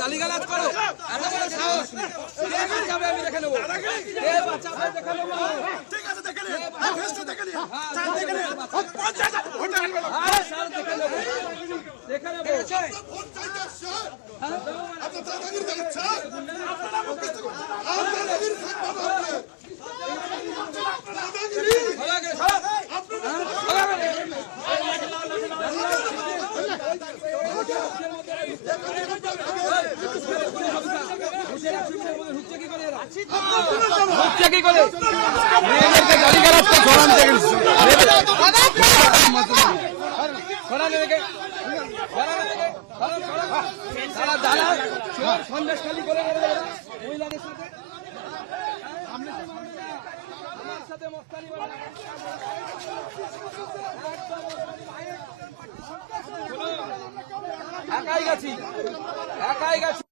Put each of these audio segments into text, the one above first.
গালিগালাজ করো, এত বড় সাহস, কে বাঁচাবে আমি দেখে নেবো, কে বাঁচাবে দেখে নেবো। ঠিক আছে, দেখে নিন, ফেসটা দেখে নিন, স্যার দেখে নিন, 50 ভোট আনবে না, আরে স্যার দেখে নেবো, দেখে নেবো। ভোট চাইতে স্যার, আপনি দাদাগিরি দেখাচ্ছেন, আপনারা মুখস্থ করছেন, দাদাগিরি থাকবে না, দাদাগিরি দাদাগিরি সন্দেশখালী করে মহিলাদের সাথে আমার সাথে মস্তানি একাই গেছি, একাই গেছি।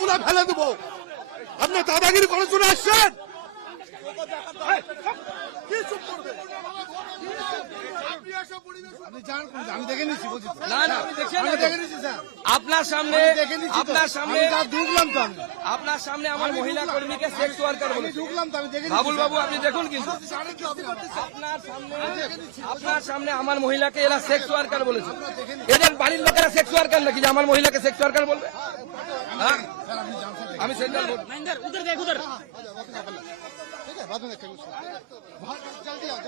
তুলে ফেলে দেবো, আপনি দাদাগিরি করে চলে আসছেন। আমি দেখে নিচ্ছি, না না আপনি দেখেন, আপনার সামনে, আপনার সামনে ঢুকলাম তো, আপনার সামনে আমার মহিলা কর্মীকে সেক্স ওয়ার্কার বলে ঢুকলাম তো, আমি দেখে বাবুল বাবু আপনি দেখুন, কিন্তু আপনার সামনে আমার মহিলাকে এরা সেক্স ওয়ার্কার বলেছে। এদের বাড়ির লোকেরা সেক্স ওয়ার্কার নাকি যে আমার মহিলাকে সেক্স ওয়ার্কার বলবে? হ্যাঁ, আমি সেন্ট্রাল ঠিক আছে।